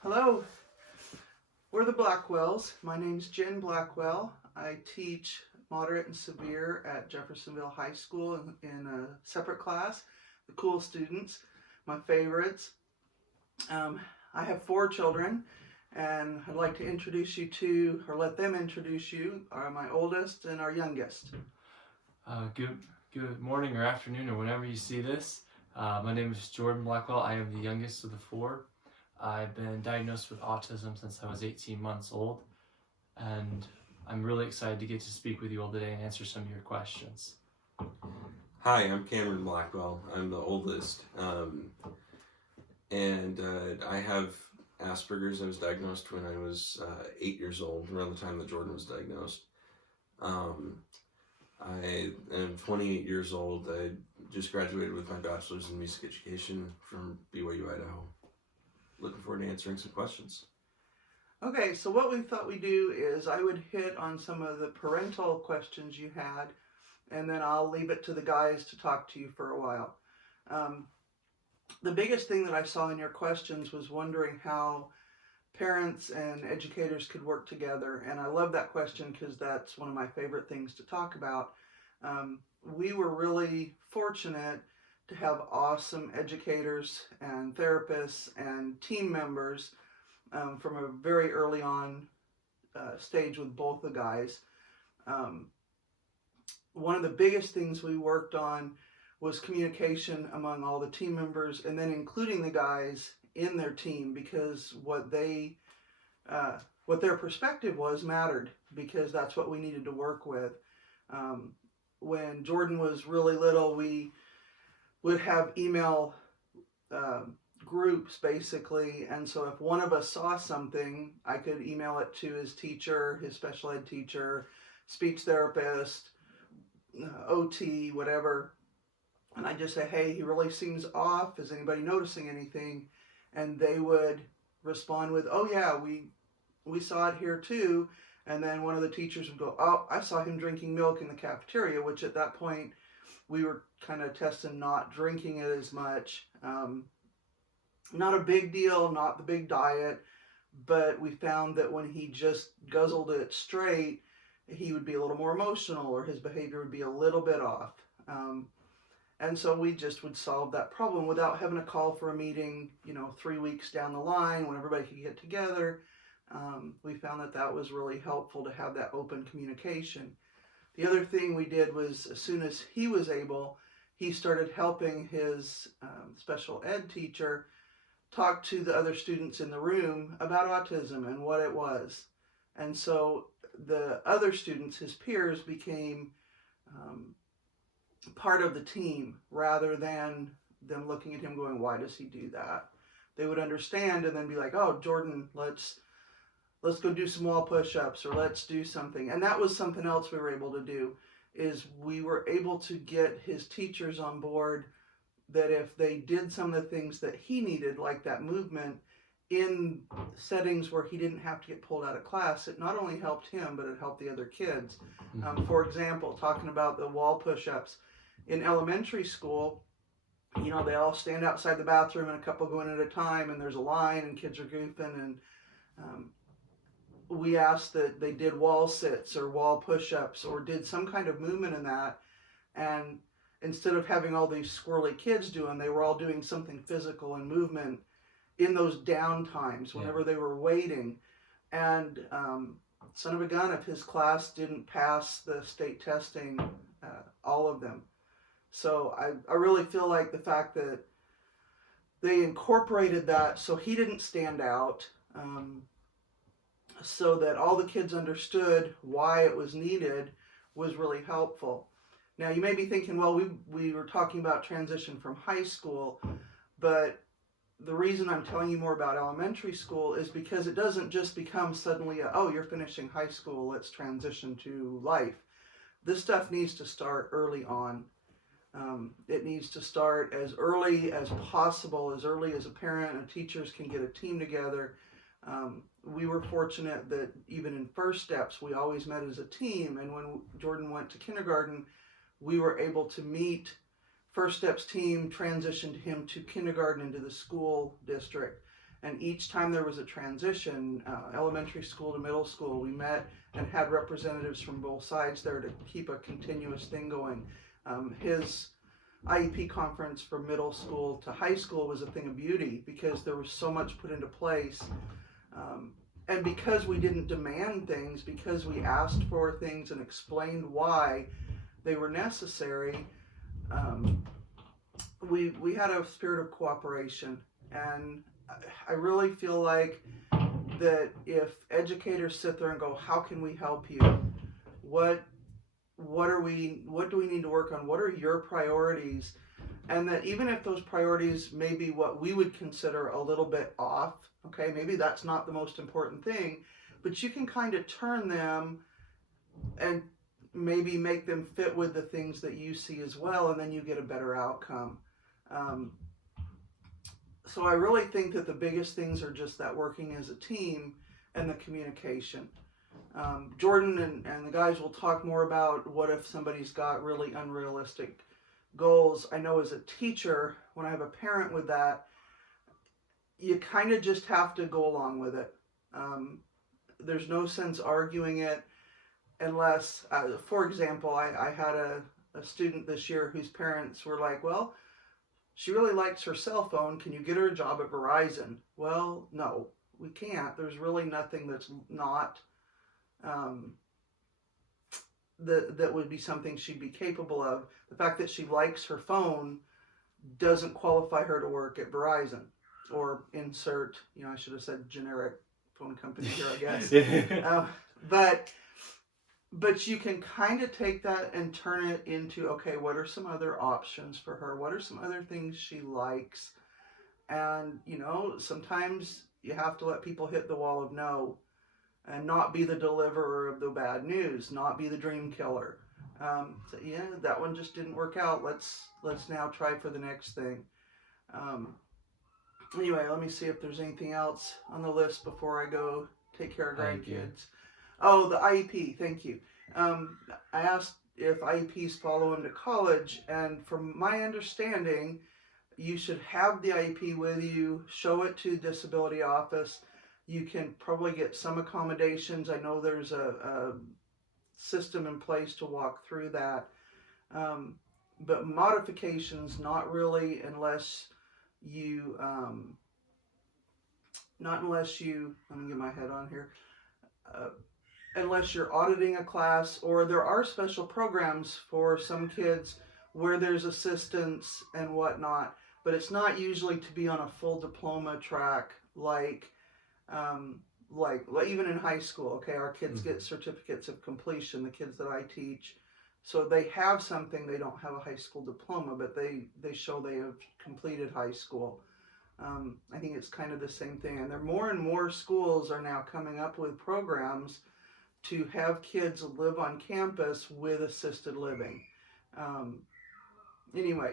Hello, we're the Blackwells. My name's Jen Blackwell. I teach moderate and severe at Jeffersonville High School in a separate class. The cool students, my favorites. I have 4 children, and I'd like to introduce you to, or let them introduce you, are my oldest and our youngest. Good morning or afternoon or whenever you see this. My name is Jordan Blackwell. I am the youngest of the 4. I've been diagnosed with autism since I was 18 months old, and I'm really excited to get to speak with you all today and answer some of your questions. Hi, I'm Cameron Blackwell. I'm the oldest, and I have Asperger's. I was diagnosed when I was 8 years old, around the time that Jordan was diagnosed. I am 28 years old. I just graduated with my bachelor's in music education from BYU, Idaho. Looking forward to answering some questions. Okay, so what we thought we'd do is I would hit on some of the parental questions you had, and then I'll leave it to the guys to talk to you for a while. The biggest thing that I saw in your questions was wondering how parents and educators could work together, and I love that question because that's one of my favorite things to talk about. We were really fortunate to have awesome educators and therapists and team members from a very early on stage with both the guys. One of the biggest things we worked on was communication among all the team members, and then including the guys in their team, because what their perspective was mattered, because that's what we needed to work with. When Jordan was really little, we would have email groups basically, and so if one of us saw something, I could email it to his teacher, his special ed teacher, speech therapist, OT, whatever, and I'd just say, hey, he really seems off, is anybody noticing anything? And they would respond with, oh yeah, we saw it here too. And then one of the teachers would go, oh, I saw him drinking milk in the cafeteria, which at that point we were kind of testing not drinking it as much. Not a big deal, not the big diet, but we found that when he just guzzled it straight, he would be a little more emotional, or his behavior would be a little bit off. And so we just would solve that problem without having to call for a meeting, 3 weeks down the line when everybody could get together. We found that that was really helpful to have that open communication. The other thing we did was, as soon as he was able, he started helping his special ed teacher talk to the other students in the room about autism and what it was. And so the other students, his peers, became part of the team, rather than them looking at him going, why does he do that? They would understand and then be like, oh, Jordan, let's go do some wall push-ups, or let's do something. And that was something else we were able to do, is we were able to get his teachers on board, that if they did some of the things that he needed, like that movement, in settings where he didn't have to get pulled out of class, it not only helped him, but it helped the other kids. For example, talking about the wall push-ups, in elementary school, they all stand outside the bathroom and a couple go in at a time, and there's a line and kids are goofing, and we asked that they did wall sits or wall push-ups or did some kind of movement in that, and instead of having all these squirrely kids doing, they were all doing something physical and movement in those down times whenever they were waiting. And son of a gun, if his class didn't pass the state testing, all of them. So I really feel like the fact that they incorporated that so he didn't stand out, so that all the kids understood why it was needed, was really helpful. Now you may be thinking, well, we were talking about transition from high school, but the reason I'm telling you more about elementary school is because it doesn't just become suddenly, oh, you're finishing high school, let's transition to life. This stuff needs to start early on. It needs to start as early as possible, as early as a parent and teachers can get a team together. We were fortunate that even in First Steps, we always met as a team, and when Jordan went to kindergarten, we were able to meet. First Steps team transitioned him to kindergarten into the school district, And each time there was a transition, elementary school to middle school, we met and had representatives from both sides there to keep a continuous thing going. His IEP conference from middle school to high school was a thing of beauty because there was so much put into place. And because we didn't demand things, because we asked for things and explained why they were necessary, we had a spirit of cooperation. And I really feel like that if educators sit there and go, how can we help you? What do we need to work on? What are your priorities? And that even if those priorities may be what we would consider a little bit off, okay, maybe that's not the most important thing, but you can kind of turn them and maybe make them fit with the things that you see as well, and then you get a better outcome. So I really think that the biggest things are just that working as a team and the communication. Jordan and the guys will talk more about what if somebody's got really unrealistic goals. I know as a teacher, when I have a parent with that, you kind of just have to go along with it. There's no sense arguing it unless, for example, I had a student this year whose parents were like, well, she really likes her cell phone. Can you get her a job at Verizon? Well, no, we can't. There's really nothing that's not, that would be something she'd be capable of. The fact that she likes her phone doesn't qualify her to work at Verizon, or insert, I should have said generic phone company here, I guess. But you can kind of take that and turn it into, okay, what are some other options for her? What are some other things she likes? And, sometimes you have to let people hit the wall of no and not be the deliverer of the bad news, not be the dream killer. So yeah, that one just didn't work out. Let's now try for the next thing. Anyway, let me see if there's anything else on the list before I go take care of grandkids. Oh, the IEP, thank you. I asked if IEPs follow into college, and from my understanding, you should have the IEP with you, show it to the disability office. You can probably get some accommodations. I know there's a system in place to walk through that. But modifications, not really, unless you, let me get my head on here, unless you're auditing a class, or there are special programs for some kids where there's assistance and whatnot, but it's not usually to be on a full diploma track like even in high school. Okay, our kids get certificates of completion, the kids that I teach, so they have something. They don't have a high school diploma, but they show they have completed high school. I think it's kind of the same thing, and there more and more schools are now coming up with programs to have kids live on campus with assisted living. Anyway,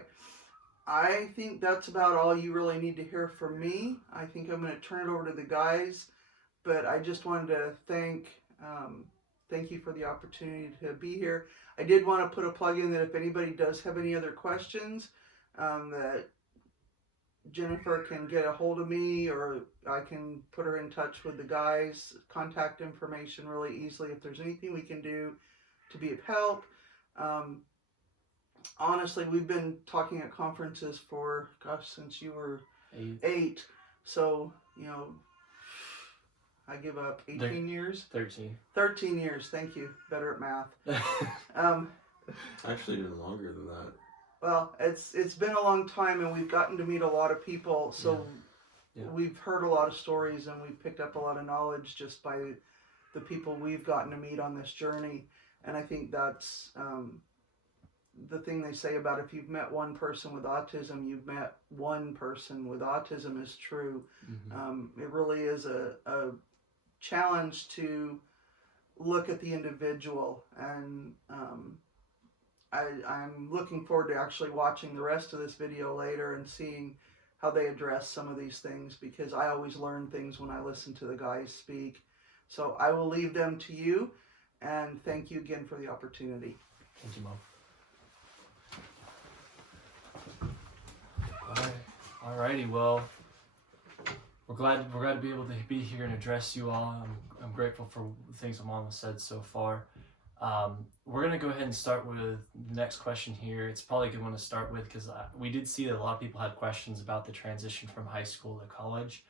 I think that's about all you really need to hear from me. I think I'm going to turn it over to the guys, but I just wanted to thank you for the opportunity to be here. I did want to put a plug in that if anybody does have any other questions, that Jennifer can get a hold of me, or I can put her in touch with the guys. Contact information really easily if there's anything we can do to be of help. Honestly, we've been talking at conferences for, since you were 8. So, I give up 18 years? 13. 13 years, thank you. Better at math. Actually, even longer than that. Well, it's been a long time, and we've gotten to meet a lot of people, so we've heard a lot of stories, and we've picked up a lot of knowledge just by the people we've gotten to meet on this journey. And I think that's the thing they say about if you've met one person with autism, you've met one person with autism is true. It really is a challenge to look at the individual, and I'm looking forward to actually watching the rest of this video later and seeing how they address some of these things, because I always learn things when I listen to the guys speak. So I will leave them to you, and thank you again for the opportunity. Thank you, Mom. Alrighty, well, we're we're glad to be able to be here and address you all. I'm grateful for the things Mama said so far. We're gonna go ahead and start with the next question here. It's probably a good one to start with because we did see that a lot of people had questions about the transition from high school to college.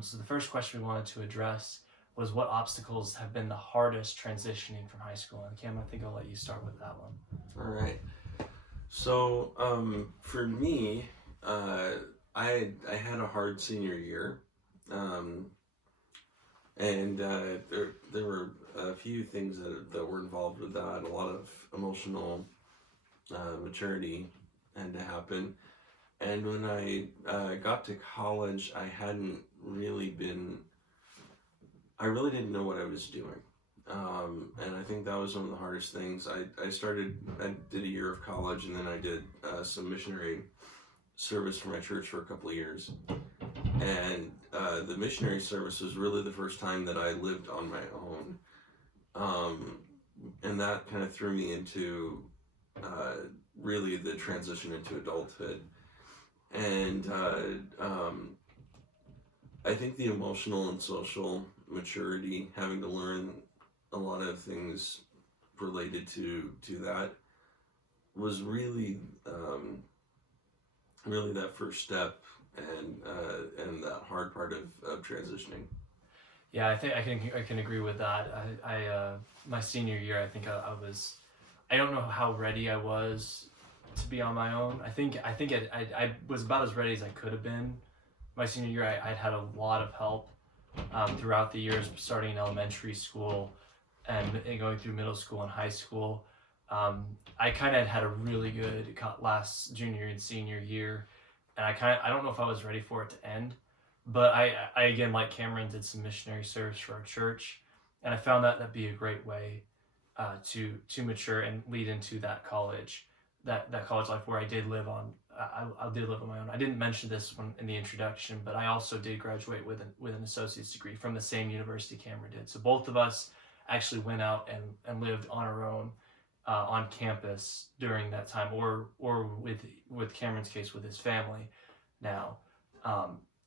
So the first question we wanted to address was what obstacles have been the hardest transitioning from high school? And Cam, I think I'll let you start with that one. All right. So for me, I had a hard senior year, and there were a few things that were involved with that. A lot of emotional maturity had to happen. And when I got to college, I really didn't know what I was doing. And I think that was one of the hardest things. I did a year of college, and then I did some missionary service for my church for a couple of years. And the missionary service was really the first time that I lived on my own. And that kind of threw me into really the transition into adulthood. And I think the emotional and social maturity, having to learn a lot of things related to that, was really that first step and that hard part of transitioning. Yeah, I think I can agree with that. I my senior year, I think I don't know how ready I was to be on my own. I think I was about as ready as I could have been. My senior year, I'd had a lot of help throughout the years, starting in elementary school and going through middle school and high school. I kind of had a really good last junior and senior year, and I don't know if I was ready for it to end, but I again, like Cameron, did some missionary service for our church, and I found that'd be a great way to mature and lead into that college life where I did live on. I did live on my own. I didn't mention this one in the introduction, but I also did graduate with an associate's degree from the same university Cameron did. So both of us actually went out and lived on our own on campus during that time, or with Cameron's case with his family now.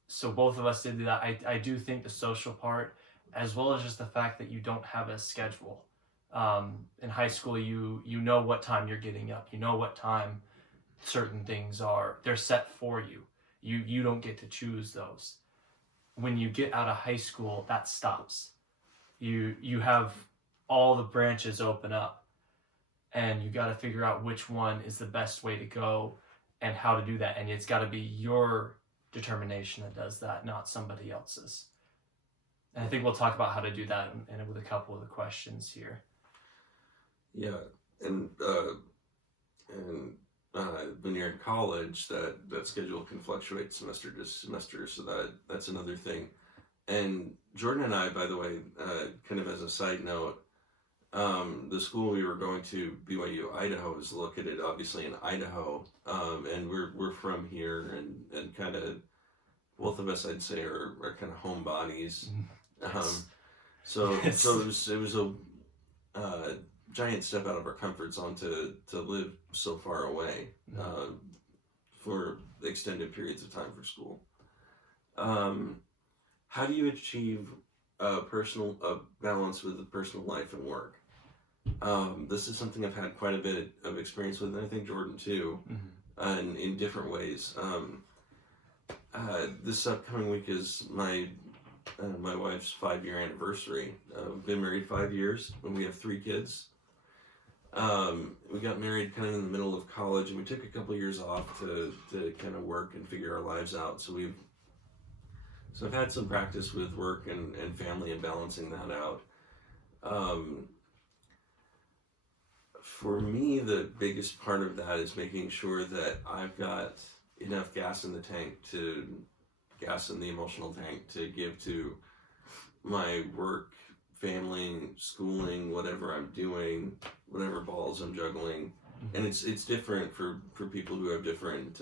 So both of us did that. I do think the social part, as well as just the fact that you don't have a schedule. In high school, you know what time you're getting up. You know what time certain things are. They're set for you. You don't get to choose those. When you get out of high school, that stops. You have all the branches open up, and you got to figure out which one is the best way to go and how to do that. And it's got to be your determination that does that, not somebody else's. And I think we'll talk about how to do that and with a couple of the questions here. Yeah, and when you're in college, that schedule can fluctuate semester to semester, so that's another thing. And Jordan and I, by the way, kind of as a side note, the school we were going to, BYU Idaho, is located obviously in Idaho, and we're from here, and kind of both of us, I'd say, are kind of homebodies. Yes. So it was a giant step out of our comfort zone to live so far away for extended periods of time for school. How do you achieve a balance with the personal life and work? This is something I've had quite a bit of experience with, and I think Jordan too, and in different ways. This upcoming week is my wife's 5-year anniversary. We've been married 5 years, and we have 3 kids. We got married kind of in the middle of college, and we took a couple years off to kind of work and figure our lives out. So I've had some practice with work and family and balancing that out. For me, the biggest part of that is making sure that I've got enough gas in the emotional tank to give to my work, family, schooling, whatever I'm doing, whatever balls I'm juggling. And it's different for people who have different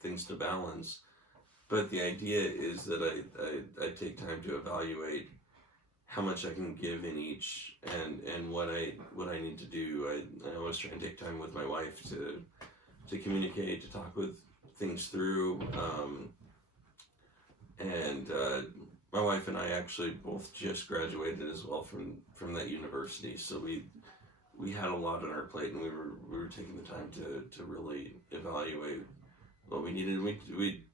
things to balance. But the idea is that I take time to evaluate how much I can give in each and what I need to do. I always try and take time with my wife to communicate, to talk with things through. And my wife and I actually both just graduated as well from that university, so we had a lot on our plate, and we were taking the time to really evaluate what we needed. We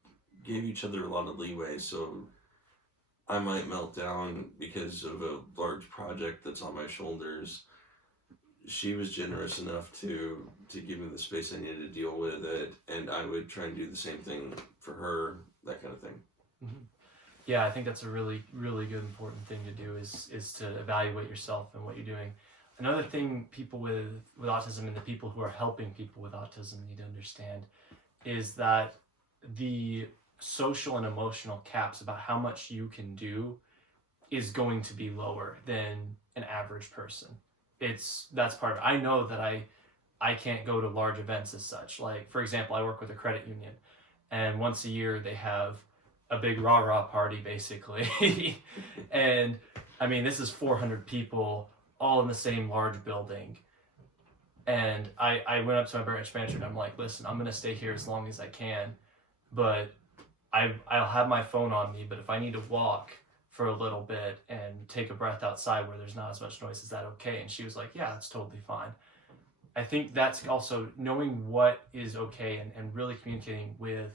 gave each other a lot of leeway, so I might melt down because of a large project that's on my shoulders. She was generous enough to give me the space I needed to deal with it, and I would try and do the same thing for her, that kind of thing. Mm-hmm. Yeah, I think that's a really, really good, important thing to do is to evaluate yourself and what you're doing. Another thing people with autism and the people who are helping people with autism need to understand is that the social and emotional caps about how much you can do is going to be lower than an average person. That's part of it. I know that I can't go to large events as such. Like, for example, I work with a credit union, and once a year they have a big rah-rah party, basically. And I mean, this is 400 people all in the same large building. And I went up to my branch manager and I'm like, listen, I'm going to stay here as long as I can, but I'll have my phone on me, but if I need to walk for a little bit and take a breath outside where there's not as much noise, is that okay? And she was like, yeah, that's totally fine. I think that's also knowing what is okay and really communicating with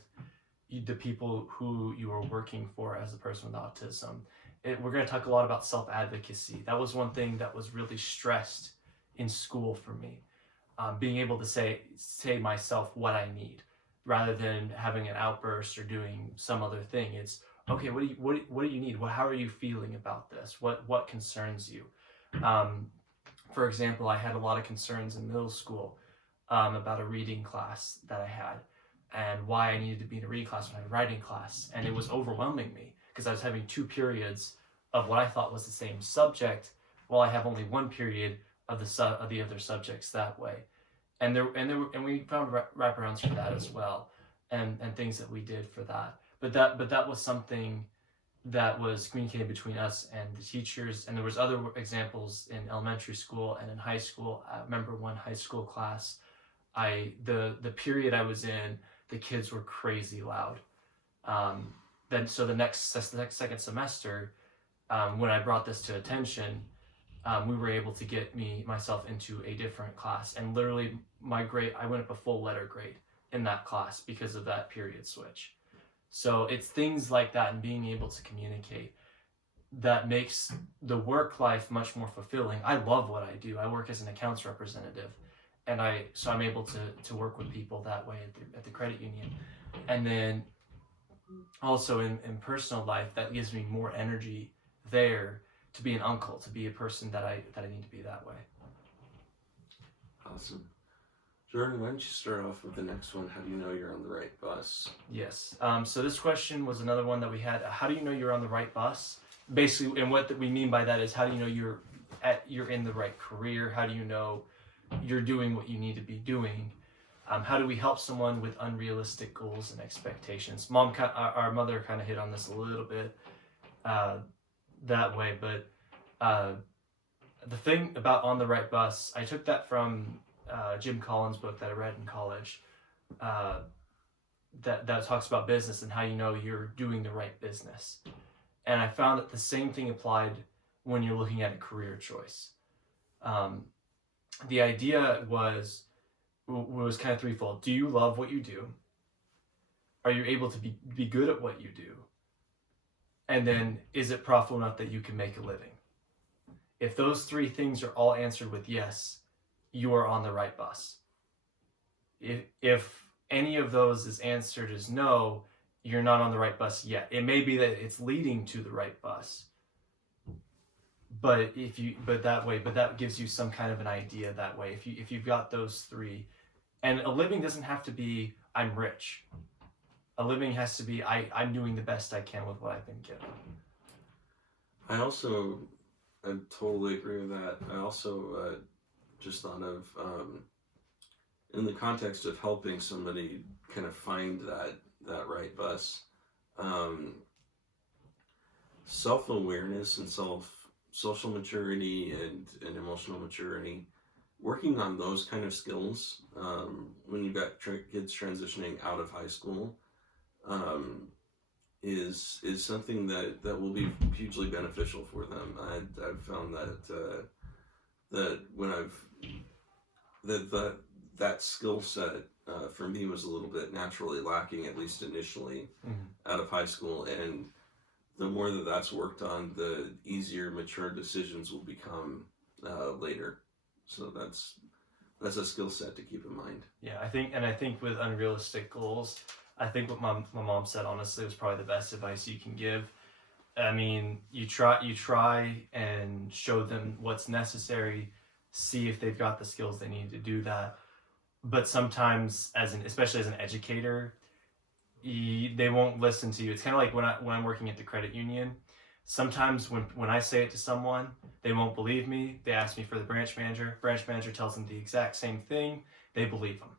the people who you are working for as a person with autism. We're going to talk a lot about self-advocacy. That was one thing that was really stressed in school for me. Being able to say myself what I need rather than having an outburst or doing some other thing. It's okay. What do you need? How are you feeling about this? What concerns you? For example, I had a lot of concerns in middle school about a reading class that I had and why I needed to be in a reading class when I had a writing class, and it was overwhelming me because I was having 2 periods of what I thought was the same subject, while I have only 1 period of the other subjects that way. And we found wraparounds for that as well, and things that we did for that. But that was something that was communicated between us and the teachers. And there was other examples in elementary school and in high school. I remember one high school class, the period I was in, the kids were crazy loud. Then the second semester, when I brought this to attention, we were able to get myself into a different class, and literally I went up a full letter grade in that class because of that period switch. So it's things like that and being able to communicate that makes the work life much more fulfilling. I love what I do. I work as an accounts representative, and I'm able to work with people that way at the credit union. And then also in personal life, that gives me more energy there to be an uncle, to be a person that I need to be that way. Awesome. Jordan, why don't you start off with the next one? How do you know you're on the right bus? Yes. So this question was another one that we had. How do you know you're on the right bus? Basically, and what we mean by that is, how do you know you're in the right career? How do you know you're doing what you need to be doing? How do we help someone with unrealistic goals and expectations? Our mother kind of hit on this a little bit that way, but the thing about on the right bus, I took that from Jim Collins' book that I read in college, that talks about business and how you know you're doing the right business. And I found that the same thing applied when you're looking at a career choice. The idea was kind of threefold. Do you love what you do? Are you able to be good at what you do? And then, is it profitable enough that you can make a living? If those 3 things are all answered with yes, you are on the right bus. If any of those is answered as no, you're not on the right bus yet. It may be that it's leading to the right bus, but that gives you some kind of an idea that way. If you've got those 3, and a living doesn't have to be I'm rich. A living has to be I'm doing the best I can with what I've been given. I totally agree with that. I also just thought of, in the context of helping somebody kind of find that right bus, self-awareness and social maturity and emotional maturity, working on those kind of skills when you've got kids transitioning out of high school, is something that will be hugely beneficial for them. I've found that when that skill set for me was a little bit naturally lacking, at least initially, out of high school, and the more that's worked on, the easier mature decisions will become later. So that's a skill set to keep in mind. Yeah, I think with unrealistic goals, I think what my mom said honestly was probably the best advice you can give. I mean, you try and show them what's necessary, see if they've got the skills they need to do that. But sometimes, especially as an educator, they won't listen to you. It's kind of like when I'm working at the credit union. Sometimes when I say it to someone, they won't believe me. They ask me for the branch manager. Branch manager tells them the exact same thing. They believe them.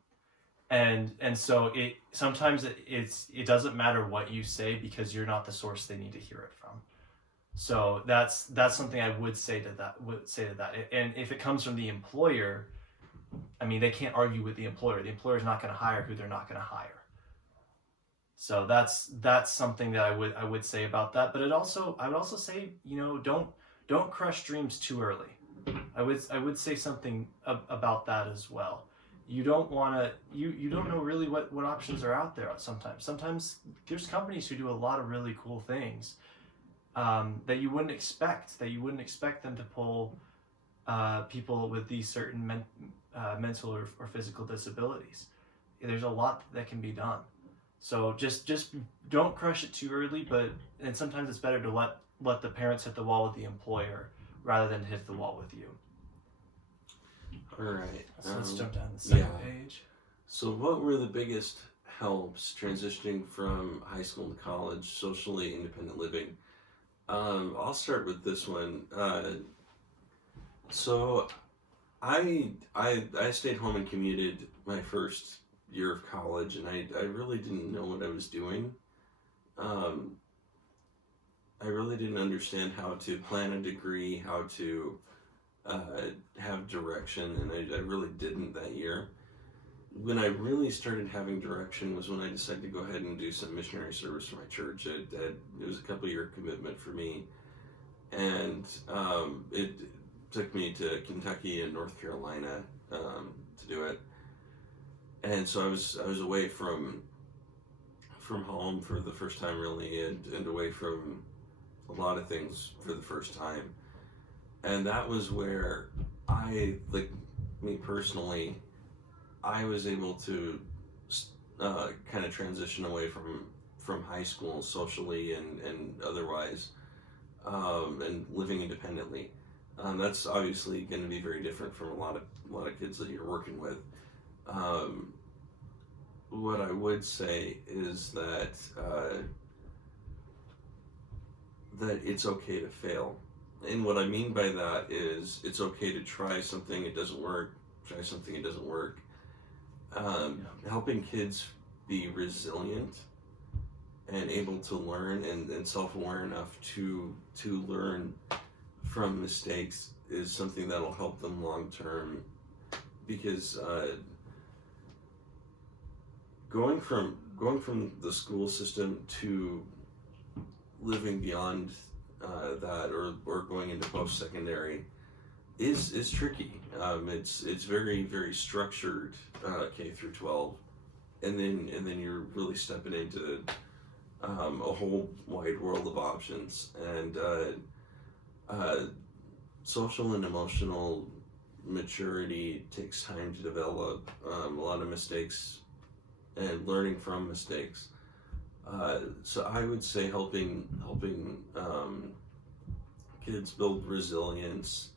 And so sometimes it doesn't matter what you say because you're not the source they need to hear it from. So that's something I would say to that. And if it comes from the employer, I mean, they can't argue with the employer. The employer is not going to hire who they're not going to hire. So that's something that I would say about that. But I would also say, don't crush dreams too early. I would say something about that as well. You don't want to. You don't know really what options are out there. Sometimes there's companies who do a lot of really cool things that you wouldn't expect. That you wouldn't expect them to pull people with these certain mental or physical disabilities. There's a lot that can be done. So just don't crush it too early. And sometimes it's better to let the parents hit the wall with the employer rather than hit the wall with you. All right. So let's jump down to the second page. So what were the biggest helps transitioning from high school to college, socially independent living? I'll start with this one. So I stayed home and commuted my first year of college, and I really didn't know what I was doing. I really didn't understand how to plan a degree, how to have direction, and I really didn't that year. When I really started having direction was when I decided to go ahead and do some missionary service for my church. It was a couple-year commitment for me, and it took me to Kentucky and North Carolina to do it. And so I was away from home for the first time, really, and away from a lot of things for the first time. And that was where me personally, I was able to kind of transition away from high school socially and otherwise, and living independently. That's obviously going to be very different from a lot of kids that you're working with. What I would say is that it's okay to fail. And what I mean by that is it's okay to try something, it doesn't work, try something, it doesn't work. Helping kids be resilient and able to learn and self-aware enough to learn from mistakes is something that'll help them long term, because going from the school system to living beyond that or going into post-secondary is tricky. It's very, very structured, K through 12, and then you're really stepping into a whole wide world of options, and social and emotional maturity takes time to develop. A lot of mistakes and learning from mistakes. So I would say helping kids build resilience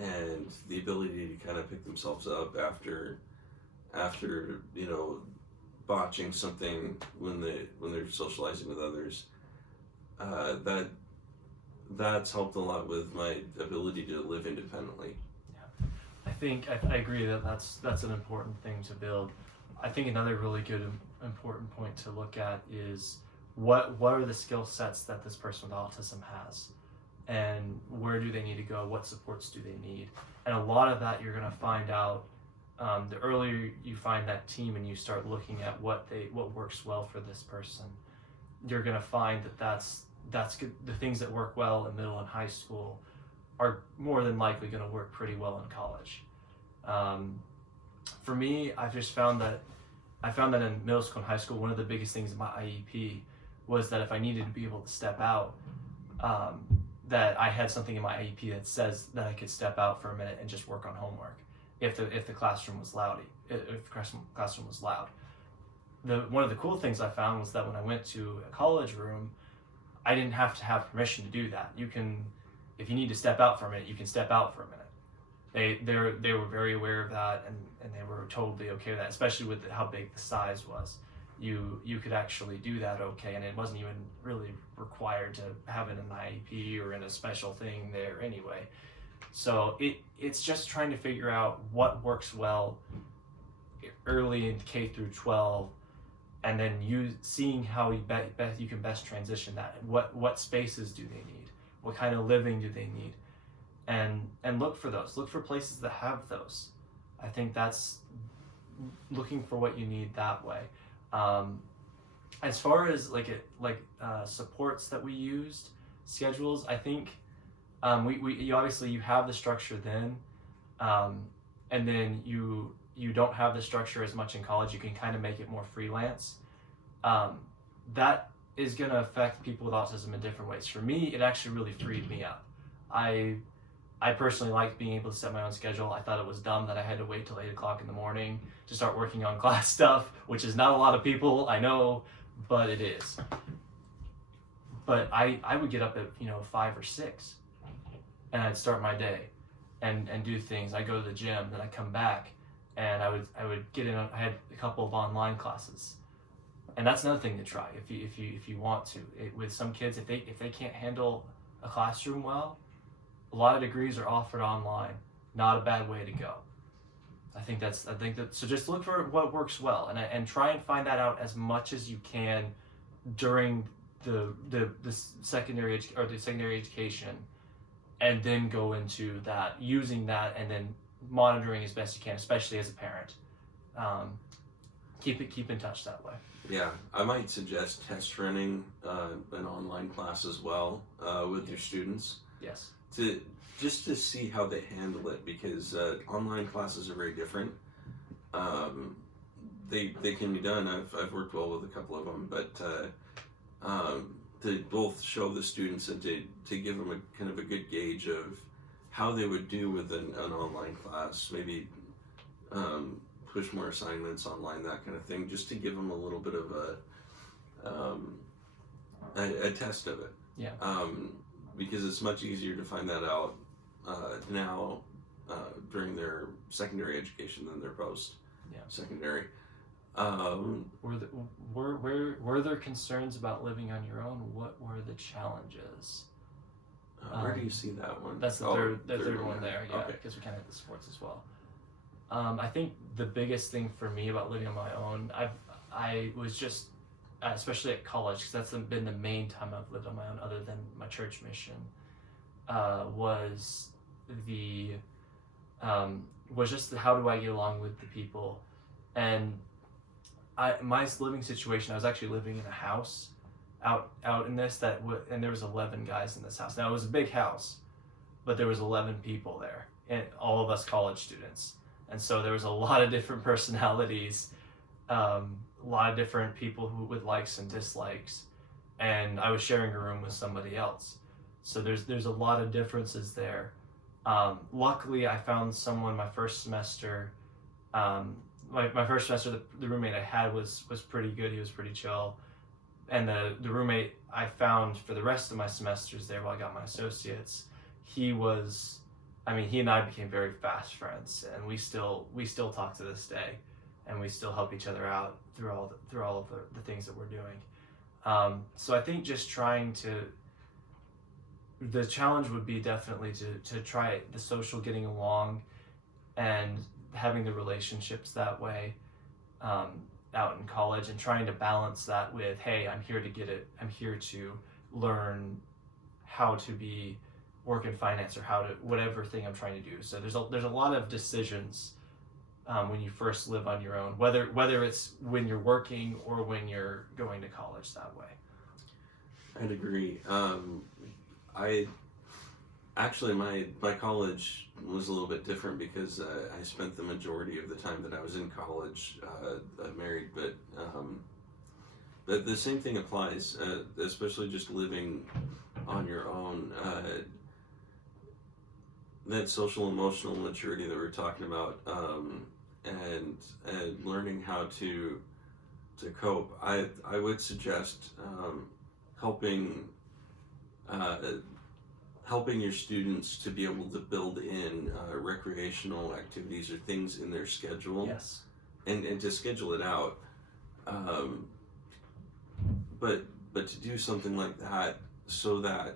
and the ability to kind of pick themselves up after botching something when they're socializing with others. That's helped a lot with my ability to live independently. Yeah, I think I agree that's an important thing to build. I think another really good important point to look at is what are the skill sets that this person with autism has, and where do they need to go, what supports do they need. And a lot of that you're going to find out the earlier you find that team and you start looking at what works well for this person. you're going to find that that's good. The things that work well in middle and high school are more than likely going to work pretty well in college. For me, I've just found that in middle school and high school, one of the biggest things in my IEP was that if I needed to be able to step out, that I had something in my IEP that says that I could step out for a minute and just work on homework if the classroom was loud. Classroom was loud. One of the cool things I found was that when I went to a college room, I didn't have to have permission to do that. You can, if you need to step out for a minute, you can step out for a minute. They were very aware of that, and they were totally okay with that, especially with how big the size was. You could actually do that okay, and it wasn't even really required to have it in an IEP or in a special thing there anyway. So it's just trying to figure out what works well early in K through 12, and then seeing how you can best transition that. What spaces do they need? What kind of living do they need? And look for those. Look for places that have those. I think that's looking for what you need that way. As far as supports that we used, schedules, I think you obviously you have the structure then, and then you don't have the structure as much in college. You can kind of make it more freelance. That is going to affect people with autism in different ways. For me, it actually really freed me up. I personally liked being able to set my own schedule. I thought it was dumb that I had to wait till 8 o'clock in the morning to start working on class stuff, which is not a lot of people, I know, but it is. But I would get up at 5 or 6, and I'd start my day and do things. I'd go to the gym, then I'd come back, and I would get in. I had a couple of online classes, and that's another thing to try if you want to. With some kids, if they can't handle a classroom well, a lot of degrees are offered online. Not a bad way to go. I think that so just look for what works well, and try and find that out as much as you can during the secondary education, and then go into that, using that, and then monitoring as best you can, especially as a parent. Keep in touch that way. Yeah, I might suggest test running an online class as well with your students. Yes. Just to see how they handle it, because online classes are very different. They can be done. I've worked well with a couple of them, but to both show the students and to give them a kind of a good gauge of how they would do with an online class, maybe push more assignments online, that kind of thing, just to give them a little bit of a test of it. Yeah. Because it's much easier to find that out now during their secondary education than their post-secondary. Were there concerns about living on your own? What were the challenges? Where do you see that one? That's the third one there. Yeah, okay. Because we kind of have the sports as well. I think the biggest thing for me about living on my own, I was just, especially at college, because that's been the main time I've lived on my own, other than my church mission, was just how do I get along with the people. And my living situation, I was actually living in a house out in this and there was 11 guys in this house. Now it was a big house, but there was 11 people there, and all of us college students. And so there was a lot of different personalities, a lot of different people with likes and dislikes, and I was sharing a room with somebody else. So there's a lot of differences there. Luckily, I found someone my first semester. My first semester, the roommate I had was pretty good. He was pretty chill, and the roommate I found for the rest of my semesters there while I got my associates, he and I became very fast friends, and we still talk to this day, and we still help each other out through all of the things that we're doing. So I think just the challenge would be definitely to try the social getting along and having the relationships that way out in college, and trying to balance that with, hey, I'm here to learn how to work in finance, or whatever thing I'm trying to do. So there's a lot of decisions when you first live on your own, whether it's when you're working or when you're going to college that way. I'd agree. I actually my college was a little bit different because I spent the majority of the time that I was in college married, but the same thing applies, especially just living on your own. That social emotional maturity that we were talking about, and learning how to cope. I would suggest helping uh, helping your students to be able to build in recreational activities or things in their schedule, Yes. and to schedule it out. Um, but to do something like that so that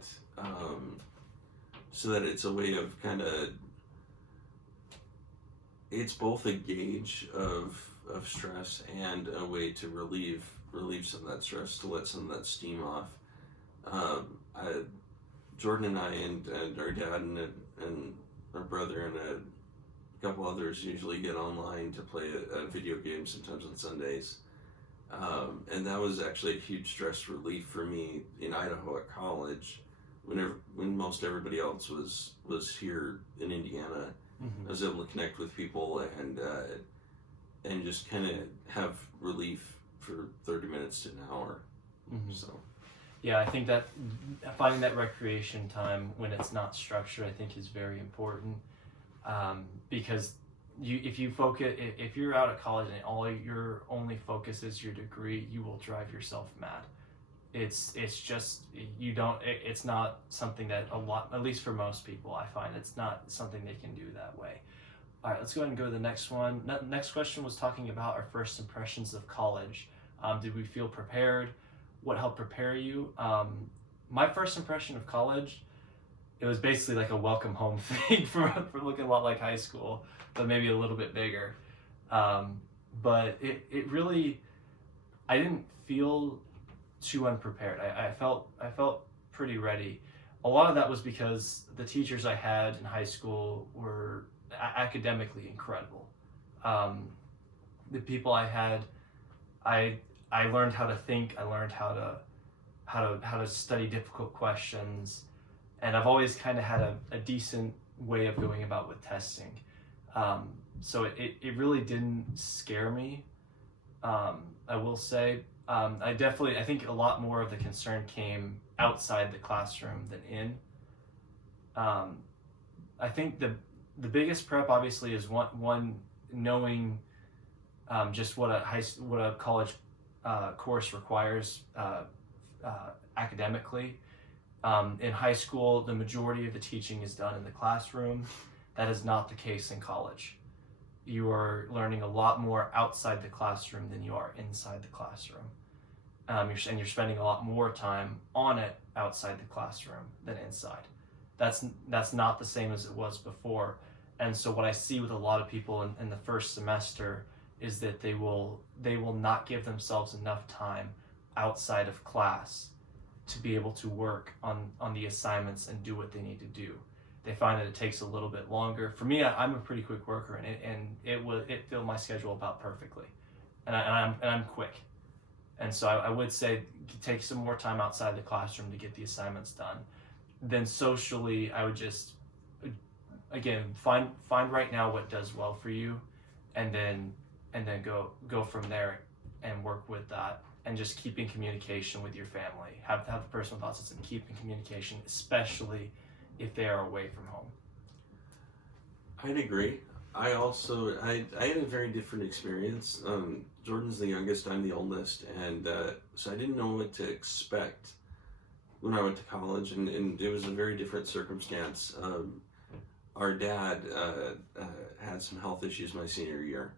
it's a way of kind of, it's both a gauge of stress and a way to relieve some of that stress, to let some of that steam off. Jordan and I and our dad and our brother and a couple others usually get online to play a video game sometimes on Sundays. And that was actually a huge stress relief for me in Idaho at college, when most everybody else was here in Indiana. Mm-hmm. I was able to connect with people and just kind of have relief for 30 minutes to an hour. Mm-hmm. So yeah, I think that finding that recreation time when it's not structured, I think, is very important, because if you're out at college and all your only focus is your degree, you will drive yourself mad. It's just, it's not something that a lot, at least for most people, I find it's not something they can do that way. All right, let's go ahead and go to the next one. Next question was talking about our first impressions of college. Did we feel prepared? What helped prepare you? My first impression of college, it was basically like a welcome home thing for looking a lot like high school, but maybe a little bit bigger. But it really, I didn't feel too unprepared. I felt pretty ready. A lot of that was because the teachers I had in high school were academically incredible. The people I had, I learned how to think. I learned how to study difficult questions, and I've always kind of had a decent way of going about with testing. So it really didn't scare me. I will say, I think a lot more of the concern came outside the classroom than in. I think the biggest prep obviously is one knowing just what a college course requires academically. In high school, the majority of the teaching is done in the classroom. That is not the case in college. You are learning a lot more outside the classroom than you are inside the classroom. You're spending a lot more time on it outside the classroom than inside. That's not the same as it was before. And so what I see with a lot of people in the first semester is that they will not give themselves enough time outside of class to be able to work on the assignments and do what they need to do. They find that it takes a little bit longer. For me, I'm a pretty quick worker, and it filled my schedule about perfectly, and I'm quick, and so I would say take some more time outside the classroom to get the assignments done. Then socially, I would just again find right now what does well for you, and then go from there and work with that, and just keeping communication with your family. Have the personal thoughts system, keeping communication, especially if they are away from home. I'd agree. I had a very different experience. Jordan's the youngest, I'm the oldest, and so I didn't know what to expect when I went to college, and it was a very different circumstance. Our dad had some health issues my senior year,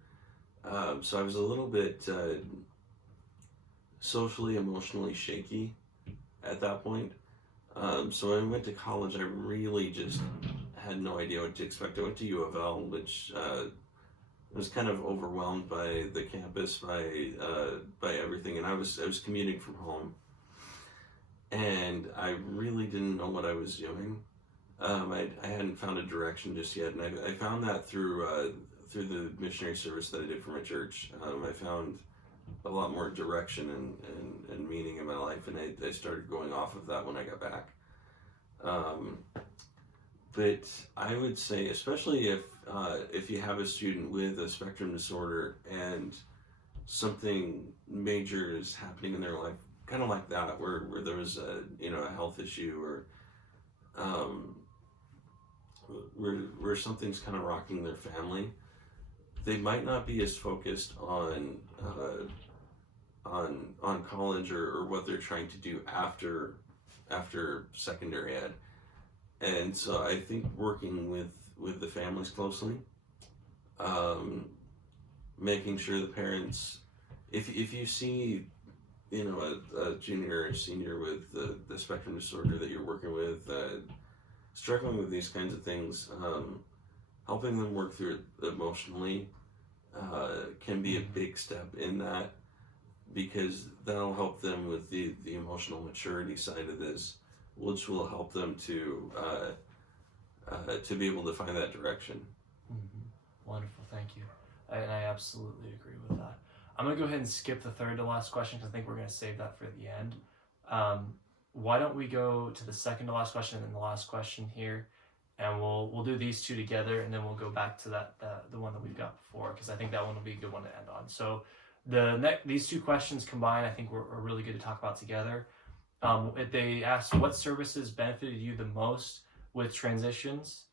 so I was a little bit socially, emotionally shaky at that point. So when I went to college, I really just had no idea what to expect. I went to U of L, which was kind of overwhelmed by the campus, by everything, and I was commuting from home, and I really didn't know what I was doing. I hadn't found a direction just yet, and I found that through the missionary service that I did for my church. I found a lot more direction and meaning in my life, and I started going off of that when I got back. But I would say, especially if you have a student with a spectrum disorder and something major is happening in their life, kind of like that, where there was a health issue, or where something's kind of rocking their family, they might not be as focused on college or what they're trying to do after secondary ed. And so I think working with the families closely, making sure the parents, if you see, a junior or senior with the spectrum disorder that you're working with, struggling with these kinds of things, helping them work through it emotionally can be a big step in that, because that'll help them with the emotional maturity side of this, which will help them to be able to find that direction. Mm-hmm. Wonderful, thank you. And I absolutely agree with that. I'm going to go ahead and skip the third to last question, because I think we're going to save that for the end. Why don't we go to the second to last question and then the last question here, and we'll do these two together, and then we'll go back to the one that we've got before, because I think that one will be a good one to end on. So these two questions combined, I think, are really good to talk about together. They asked, what services benefited you the most with transitions,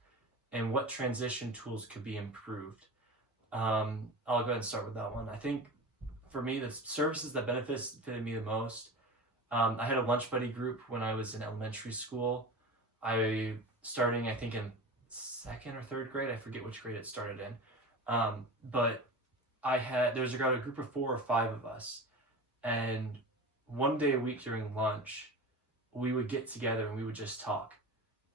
and what transition tools could be improved? I'll go ahead and start with that one. I think for me, the services that benefited me the most, I had a lunch buddy group when I was in elementary school. Starting, I think, in second or third grade, I forget which grade it started in. But there was a group of 4 or 5 of us, and one day a week during lunch, we would get together and we would just talk,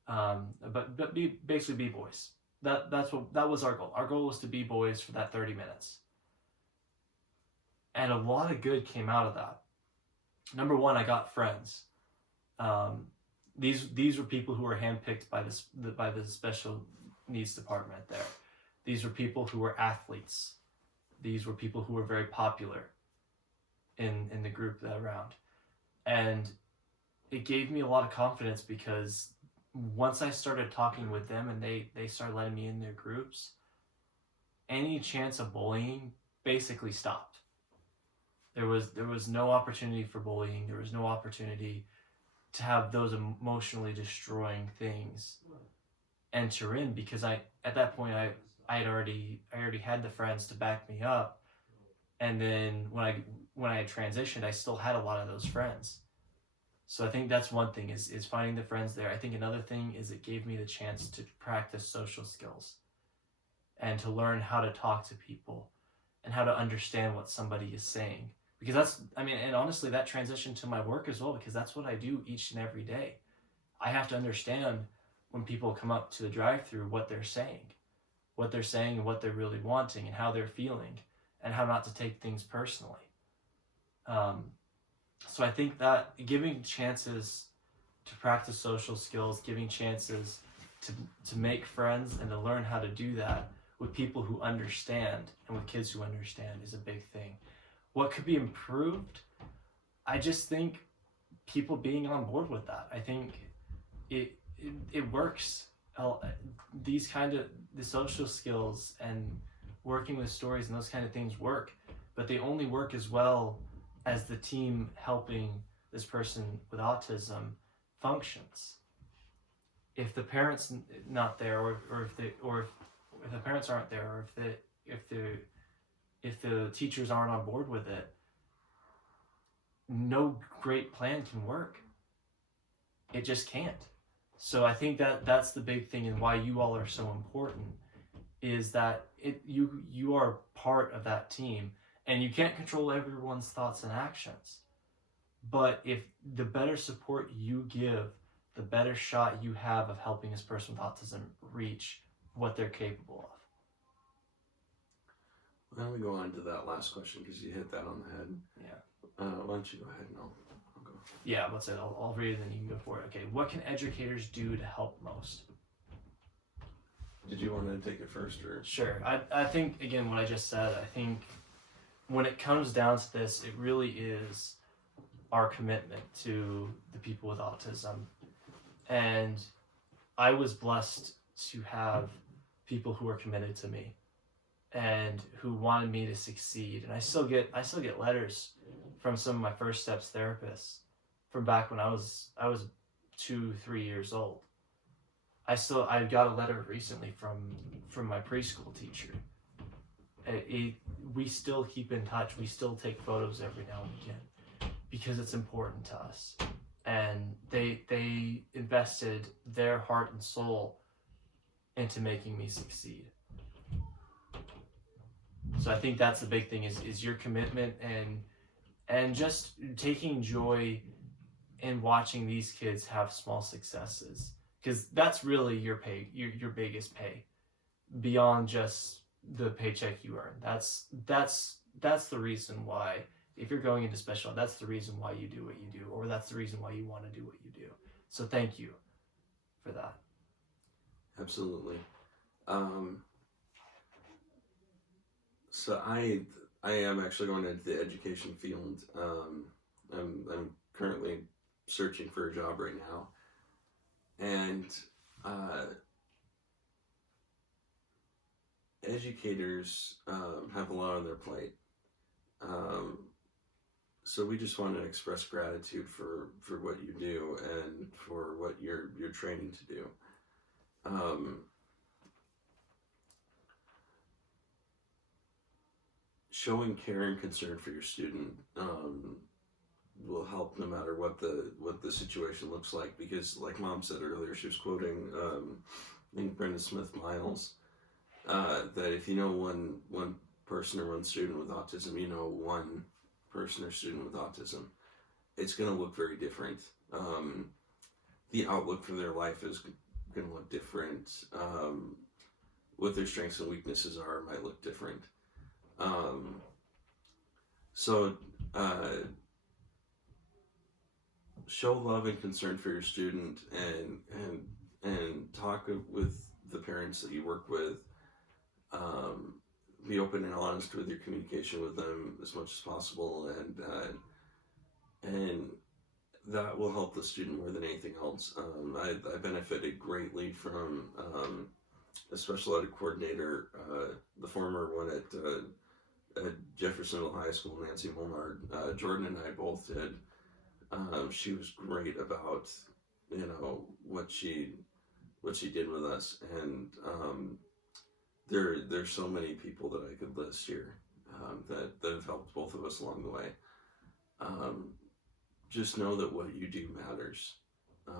but basically be boys. That was our goal. Our goal was to be boys for that 30 minutes, and a lot of good came out of that. Number one, I got friends. These were people who were handpicked by the special needs department there. These were people who were athletes. These were people who were very popular in the group around. And it gave me a lot of confidence, because once I started talking with them and they started letting me in their groups, any chance of bullying basically stopped. There was no opportunity for bullying. There was no opportunity to have those emotionally destroying things enter in, because at that point I already had the friends to back me up. And then when I had transitioned, I still had a lot of those friends. So I think that's one thing, is finding the friends there. I think another thing is it gave me the chance to practice social skills and to learn how to talk to people and how to understand what somebody is saying. Because and honestly, that transitioned to my work as well, because that's what I do each and every day. I have to understand when people come up to the drive-thru what they're saying and what they're really wanting and how they're feeling, and how not to take things personally. So I think that giving chances to practice social skills, giving chances to make friends and to learn how to do that with people who understand and with kids who understand is a big thing. What could be improved? I just think people being on board with that. I think it works. The social skills and working with stories and those kind of things work, but they only work as well as the team helping this person with autism functions. If the parents not there, or if the parents aren't there, or if the teachers aren't on board with it, no great plan can work. It just can't. So I think that's the big thing, and why you all are so important, is that you are part of that team, and you can't control everyone's thoughts and actions. But if the better support you give, the better shot you have of helping this person with autism reach what they're capable of. Why don't we go on to that last question, because you hit that on the head. Yeah. Why don't you go ahead and I'll go. Yeah, let's say I'll read it and then you can go for it. Okay, what can educators do to help most? Did you want to take it first, or? Sure. I think, again, what I just said, I think when it comes down to this, it really is our commitment to the people with autism. And I was blessed to have people who are committed to me and who wanted me to succeed. And I still get letters from some of my first steps therapists from back when I was 2-3 years old. I got a letter recently from my preschool teacher. We still keep in touch. We still take photos every now and again because it's important to us. And they invested their heart and soul into making me succeed. So I think that's the big thing is your commitment and just taking joy in watching these kids have small successes, because that's really your pay, your biggest pay, beyond just the paycheck you earn. That's the reason why, if you're going into special ed, that's the reason why you do what you do, or that's the reason why you want to do what you do. So thank you for that. Absolutely. So I am actually going into the education field. I'm currently searching for a job right now, and educators have a lot on their plate. So we just want to express gratitude for what you do and for what you're training to do. Showing care and concern for your student will help no matter what the situation looks like, because like Mom said earlier, she was quoting I think Brenda Smith Miles, that if you know one person or one student with autism, you know one person or student with autism, it's going to look very different. The outlook for their life is going to look different. What their strengths and weaknesses are might look different. So show love and concern for your student, and talk with the parents that you work with. Be open and honest with your communication with them as much as possible, and that will help the student more than anything else. I benefited greatly from a special ed coordinator, the former one at Jeffersonville High School, Nancy Molnard. Jordan and I both did. She was great about what she did with us, and there's so many people that I could list here that have helped both of us along the way. Just know that what you do matters,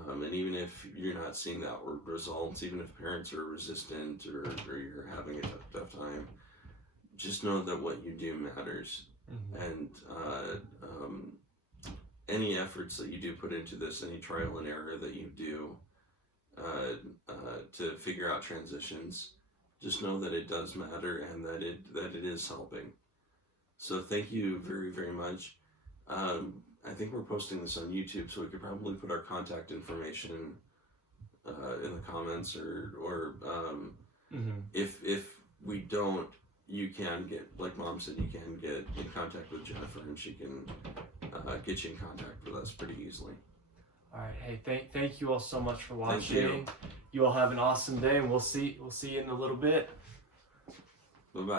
and even if you're not seeing the outward results, even if parents are resistant or you're having a tough time, just know that what you do matters. Mm-hmm. And any efforts that you do put into this, any trial and error that you do to figure out transitions, just know that it does matter and that it is helping. So thank you very, very much. I think we're posting this on YouTube, so we could probably put our contact information in the comments, or mm-hmm. If we don't, you can get, like Mom said, you can get in contact with Jennifer, and she can get you in contact with us pretty easily. All right. Hey, thank you all so much for watching. You all have an awesome day, and we'll see you in a little bit. Bye-bye.